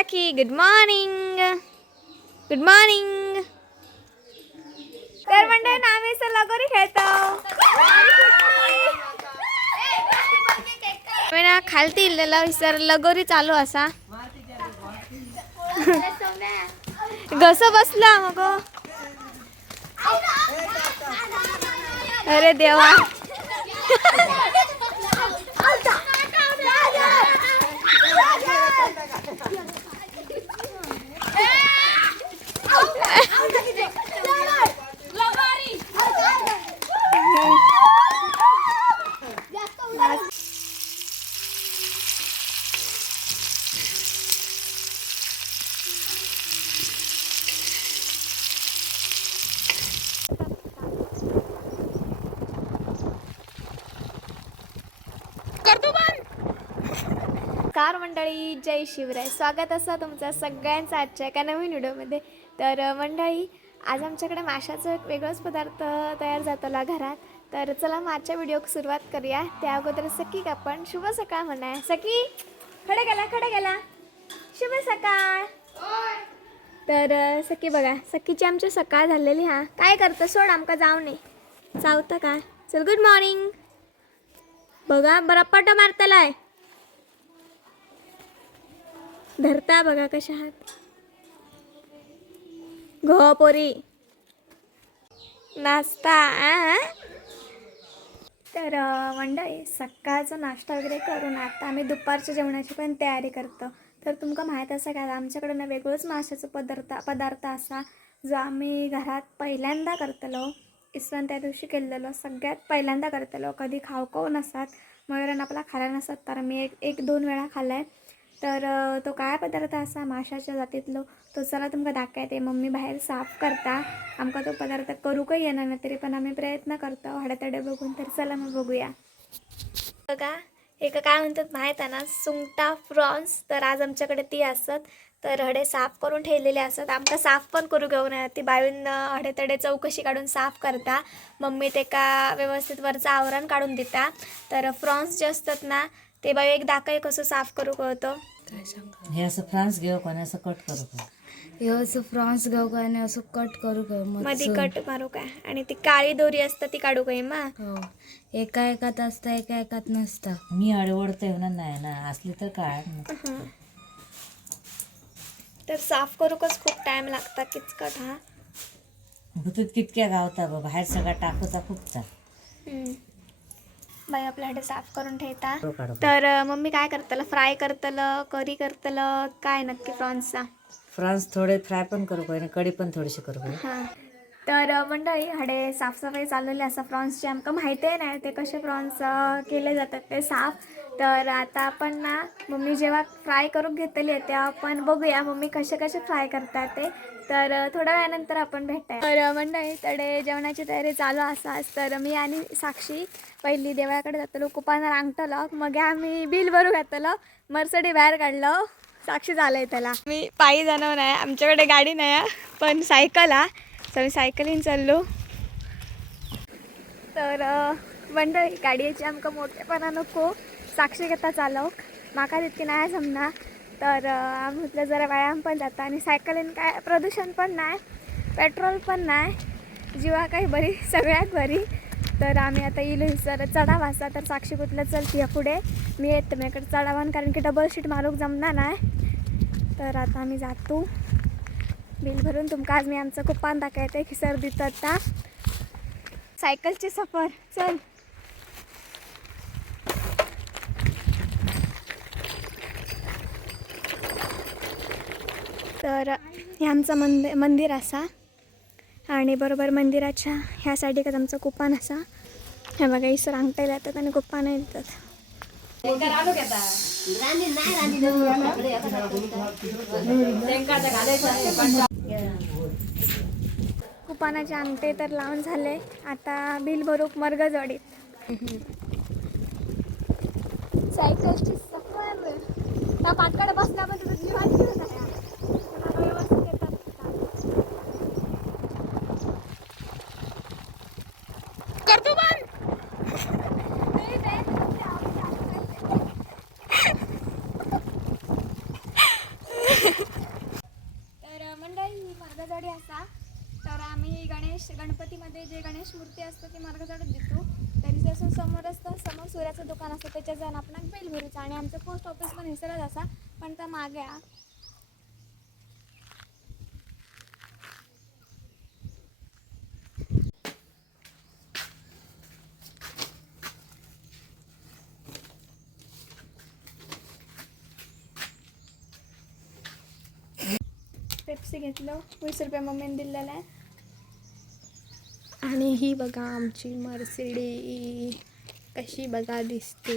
सखी good morning. Good morning. तर मंडळी आम्ही सर लगोरी खेळतो. ना खालती इल्लेला विसर लगोरी चालू असा. घस बसला मग. अरे देवा. कार मंडळी जय शिवराय. स्वागत असं तुमचं सगळ्यांचं आजच्या एका नवीन व्हिडिओमध्ये. तर मंडळी आज आमच्याकडे माशाचा एक वेगळाच पदार्थ तयार जातला घरात. तर चला मग आजच्या व्हिडिओ सुरुवात करूया. त्या अगोदर सखी आपण शुभ सकाळ म्हणा. सखी खडे गेला शुभ सकाळ. तर सखी बघा सखीची आमची सकाळ झालेली. हा काय करतं सोड आमका जाऊ नये चावतं का. चल गुड मॉर्निंग. बघा बरप्पाटा मारतलाय धरता बघा कशा हात. घोपोरी नाश्ता. तर मंडळी सकाळचा नाश्ता वगैरे करून आता आम्ही दुपारच्या जेवणाची पण तयारी करतो. तर तुमका माहीत असं काय आमच्याकडे ना वेगळंच माशाचा पदार्थ असा जो आम्ही घरात पहिल्यांदा करतलो. इसवण त्या दिवशी केलेलो सगळ्यात पहिल्यांदा करतलो. कधी खाऊ नसतात मयूरन आपला खायला नसतात. तर मी एक दोन वेळा खाल्लाय. तर तो काय पदार्थ असा माशाच्या जातीतलो तो चला तुमका दाखवते. मम्मी बाहेर साफ करता आमका तो पदार्थ करू काही येणार नाही तरी पण आम्ही प्रयत्न करतो हडतडे बघून. तर चला मग बघूया. बघा एक काय म्हणतात माहीत आहे ना सुंगटा प्रॉन्स. तर आज आमच्याकडे ती असत. तर हडे साफ करून ठेवलेले असत. आमका साफ पण करू घेऊन ती बायून हडेतडे चौकशी काढून साफ करता. मम्मी ते का व्यवस्थित वरचं आवरण काढून देता. तर फ्रॉन्स जे असतात ना ते बाई एक दाखय कसं साफ करू कळतो. हे असं फ्रान्स घेऊ का असं कट करू का. हे असं फ्रान्स घेऊ का आणि असं कट करू का मध्ये कट मारू काय. आणि ती काळी दोरी असतं ती काढू काय मा. हो एका एकात असतं एका एकात नसतं. मी अडवडते होणार नाही ना असली तर काय. तर साफ करूकच खूप टाइम लागता किचकट. हा भुतूत कितक्या गावता बाहेर सगळा टाकूचा खूपचा. बाई आपल्याकडे साफ करून ठेवता. तर मम्मी काय करतलं फ्राय करतलं करी करतलं काय नक्की फ्रॉन्सचा. फ्रान्स थोडे फ्राय पण करू का कढी पण थोडीशी करू का. हां तर मंडळी हडे साफसफाई चालवली असं फ्रॉन्सची आमका माहिती आहे नाही ते कसे फ्रॉन्स केले जातात ते साफ. तर आता आपण ना मम्मी जेव्हा फ्राय करून घेतली आहे तेव्हा आपण बघूया मम्मी कसे फ्राय करतात ते. तर थोड्या वेळानंतर आपण भेटूया. तर मंडळी तडे जेवणाची तयारी चालू असाच. तर मी आणि साक्षी पहिली देवळाकडे जातलो कुपाना रांगतलो मग आम्ही बिल भरू घातलो मर्सडी बाहेर काढलो. साक्षी झालंय त्याला. मी पायी जाणव नाही आमच्याकडे गाडी नाही पण सायकल हा. तर मी सायकलीन चाललो. तर मंडळी गाडीची आमका मोठेपणा नको साक्षी घेता चालवक माका तितकी नाही जमणार. तर आम्ही म्हटलं जरा व्यायाम पण जाता आणि सायकलीन काय प्रदूषण पण नाही पेट्रोल पण नाही जीवा काही बरी सगळ्यात बरी. तर आम्ही आता इलो सर चढाव असा. तर साक्षी कुठलं चलती पुढे मी येते माझ्याकडे चढावान कारण की डबल शीट मारूक जमणार नाही. तर आता आम्ही जातो बिल भरून. तुमका आज मी आमचं कुपान दाखवते की सर देत आता सायकलची सफर. चल तर हे आमचं मंदिर असा आणि बरोबर मंदिराच्या ह्या साईडीकच आमचं कुपान असा. हे बघा इसर अंगठ्याला येतात आणि कुपान येतात. कुपानाचे अंगठे तर लावून झाले. आता बिल भरूक मर्गजवाडीत सायकलची सफर. त्या पाटकडे बसला पण तुझं जीवान फिरत आहे. व्यवस्थित येतात. करतो पण तर मंडळी ही मार्गजाडी असा तर आम्ही गणपतीमध्ये जे गणेश मूर्ती असतं ती मार्गजाडीत देतो. तरी जसं समोर असतं समोर सूर्याचं दुकान असतं त्याच्यात जाऊन आपण बेल भरूचा आणि आमचं पोस्ट ऑफिस पण हिसरत असा पण त्या मागे पेप्सी घेतलं 20 रुपये मम्मीने दिलेलं आहे. आणि ही बघा आमची मर्सिडी कशी बघा दिसते.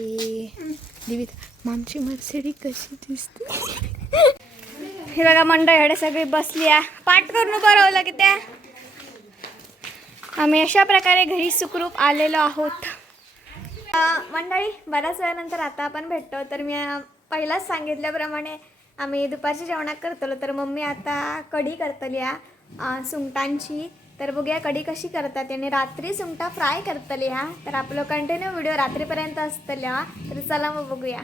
दिवित आमची मर्सिडी कशी दिसते. हे बघा मंडळी सगळी बसली आहे पाठ करून बरवलं की त्या आम्ही अशा प्रकारे घरी सुखरूप आलेलो आहोत. मंडळी बऱ्याच वेळानंतर आता आपण भेटतो. तर मी पहिलाच सांगितल्याप्रमाणे आम्ही दुपारच्या जेवणात करतलो तर मम्मी आता कढी करतली सुंगटांची. तर बघूया कढी कशी करतात आणि रात्री सुंगटा फ्राय करतली तर आपलं कंटिन्यू व्हिडिओ रात्रीपर्यंत असतल्या. तर चला मग बघूया.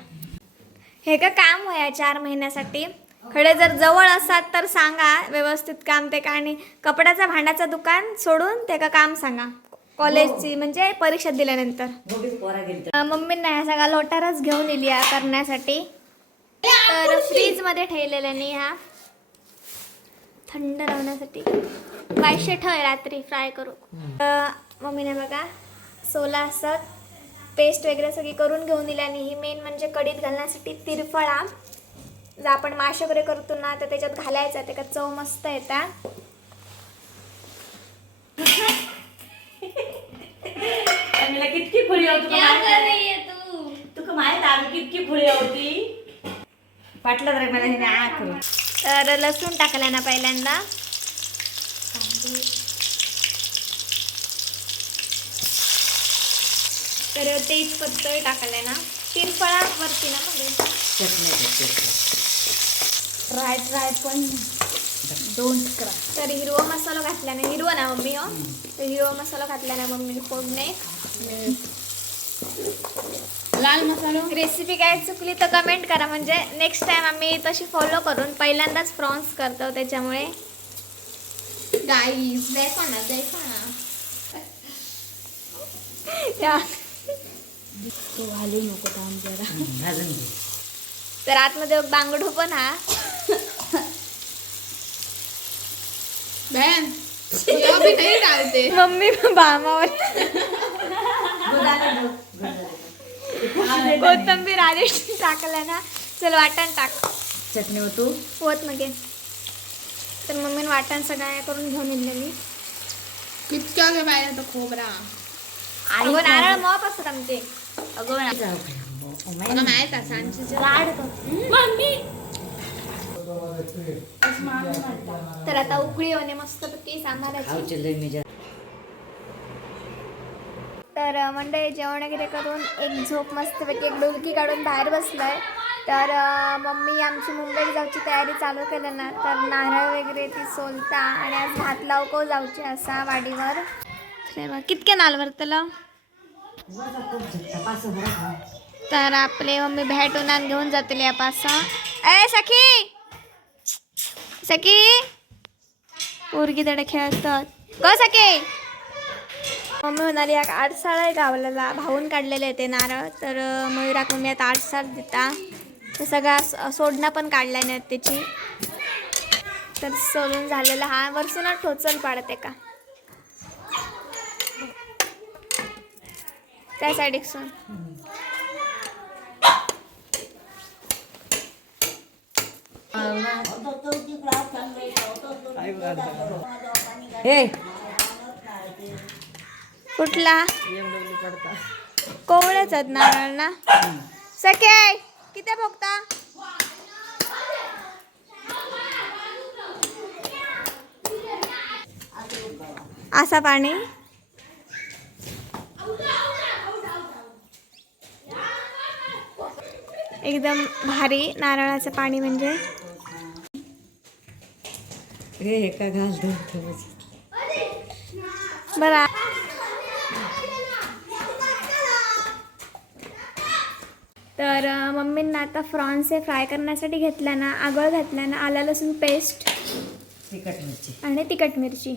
हे का काम होया 4 महिन्यासाठी खडे जर जवळ असाल तर सांगा व्यवस्थित काम ते का आणि कपड्याचा भांड्याचं दुकान सोडून ते का काम सांगा कॉलेजची म्हणजे परीक्षा दिल्यानंतर. मम्मींना ह्या सगळा लोटारच घेऊन येली करण्यासाठी. तर फ्रीजमध्ये ठेवलेल्याने ह्या थंड राहण्यासाठी 2200 ठेव रात्री फ्राय करू. मम्मीने बघा सोला असत पेस्ट वगैरे सगळी करून घेऊन दिली आणि ही मेन म्हणजे कढीत घालण्यासाठी तिरफळा जर आपण मासे वगैरे करतो ना तर त्याच्यात घालायचा ते का चव मस्त येतात. कितकी फुली तुका माहित आम्ही कितकी फुली होती पाटलं तर मला हिने आ करू. तर लसूण टाकला ना पहिल्यांदा तर तेजपत्ता टाकलाय ना तिरफळा वरती ना मध्ये ट्राय पण डोंट क्राय. तर हिरवा मसाला घातला ना हिरवा ना मम्मी हो तर हिरवा मसाला घातला ना मम्मीने फोडणे. लाल मसाला रेसिपी काय चुकली तर कमेंट करा म्हणजे नेक्स्ट टाइम आम्ही तशी फॉलो करून पहिल्यांदाच प्रॉन्स करतो त्याच्यामुळे. गाईज देखो ना तो घालू नको थांब जरा. घालून घे. तर आतमध्ये एक बांगडू पण बहन या भी नहीं डालते. मम्मी बामावर कोथिंबीर आधीच टाकलं ना. चल वाटण टाक चटणी होतो होत मग. तर मम्मीने वाटण सगळ्या करून घेऊन येलेली. कितक्या गे बाहेर तो खोबरा अगं नारळ मॉप असतात आमचे. मला माहित आहे सांची तर आता उकळी होणे मस्तपैकी सांबाराची. तर मंडळी जेवण वगैरे करून एक झोप मस्तपैकी एक डुलकी काढून बाहेर बसलोय. तर मम्मी आमची मुंबईत जाऊची तयारी चालू केलं ना तर नारळ वगैरे ती सोलता आणि आज भात लावको जाऊची असा वाडीवर. कितके नाल त्याला तर आपले मम्मी भेटून घेऊन जातली या पासा. ए सखी सखी पोरगी तडे खेळतात क सखी. मम्मी म्हणाली एक आडसाळ आहे गावाला भाऊन काढलेले आहे ते नारळ. तर मयुराक मम्मी आता आडसाळ देता तर सगळा सोडणं पण काढल्या नाही त्याची. तर सोलून झालेला हा वरसून ठोचल पाडते का त्या साईड एक सोन. हे कुठला कोवळ्याच आहेत नारळ ना. सखे किती बघता असा पाणी एकदम भारी नारळाचं पाणी म्हणजे. हे का घालतो बरं तर मम्मींना आता फ्रॉन्स हे फ्राय करण्यासाठी घेतल्या ना, आगळ घातल्या ना, आलं लसूण पेस्ट तिखट मिरची आणि तिखट मिरची.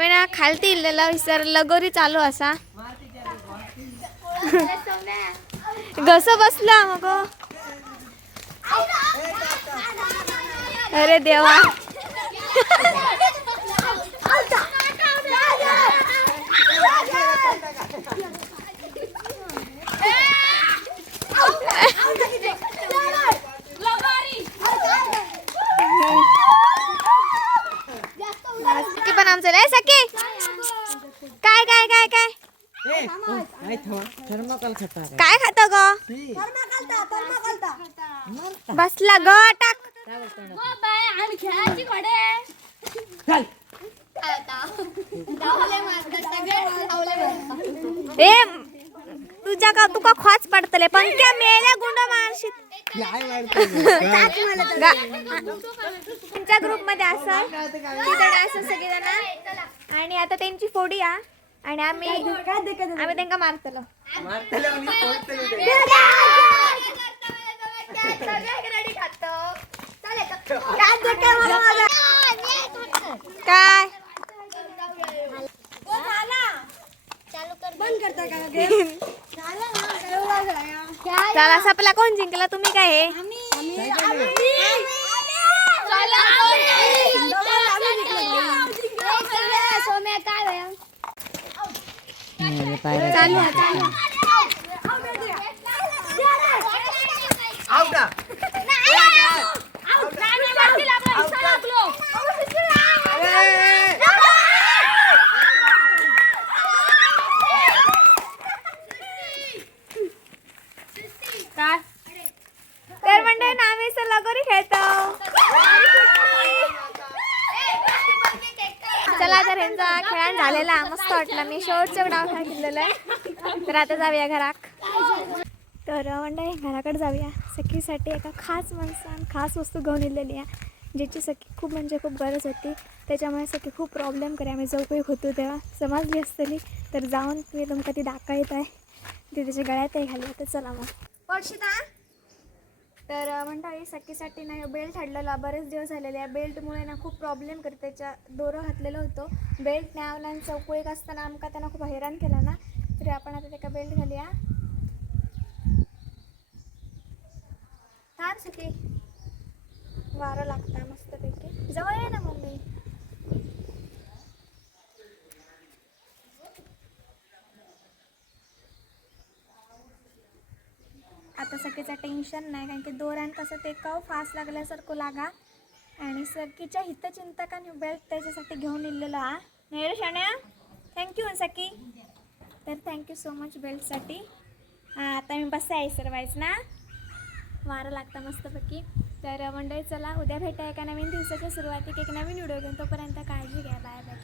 ना खालती इल्लेला विसर लगोरी चालू असा घस बसला मग. अरे देवा. सखी पण आमचं रे सखी. काय काय काय काय काय खातो ग. बसला ग टाक. ए तुझ्या का तुका खोच पडतले पण क्या मेल्या गुंड मारशीत. तुमच्या ग्रुप मध्ये असल असं सगळेजण आणि आता त्यांची फोडी आ आणि आम्ही त्यांना मारतलो. काय चला सपला कोण जिंकला तुम्ही काय हे. चालू तर मंडळी आम्ही लगोरी खेळतो. चला तर यांचा खेळ झालेला मस्त वाटला. मी शेवटचं डाव खेळलेलं आहे. तर आता जाऊया घराक. तर मंडळी घराकडे जाऊया. सखीसाठी एका खास माणसानं खास वस्तू घेऊन येलेली आहे ज्याची सखी खूप म्हणजे खूप गरज होती. त्याच्यामुळे सखी खूप प्रॉब्लेम करे आम्ही चौकळी होतो तेव्हा समजली असतली. तर जाऊन मी तुमका ती दाखवत आहे. ती त्याच्या गळ्यातही घालली. तर चला मग पडशिता. तर मंडळी सखीसाठी ना बेल्ट हाडलेला बरेच दिवस झालेले आहे. बेल्टमुळे ना खूप प्रॉब्लेम करते. त्याच्या दोरं घातलेलं होतं. बेल्ट नाही आवला आणि चौकळीक असताना आमका त्यांना खूप हैराण केला ना. तरी आपण आता त्याका बेल्ट घालूया. थांब सखी वारं लागतं मस्तपैकी. जवळ आहे ना मम्मी. आता सखीचं टेन्शन नाही कारण की दोऱ्यान कसं ते कव फास्ट लागल्यासारखं लागा. आणि सखीच्या हितचिंतकाने बेल्ट त्याच्यासाठी घेऊन इलेला हा नाही रे शाण्या. थँक्यू सखी. तर थँक्यू सो मच बेल्टसाठी. हां आता मी बसते आहे सर्वाईच ना. वारं लागतं मस्तपैकी. तर मंडळी चला उद्या भेटा एका नवीन दिवसाच्या सुरुवातीक एक नवीन व्हिडिओ घेऊन. तोपर्यंत काळजी घ्या. Bye bye.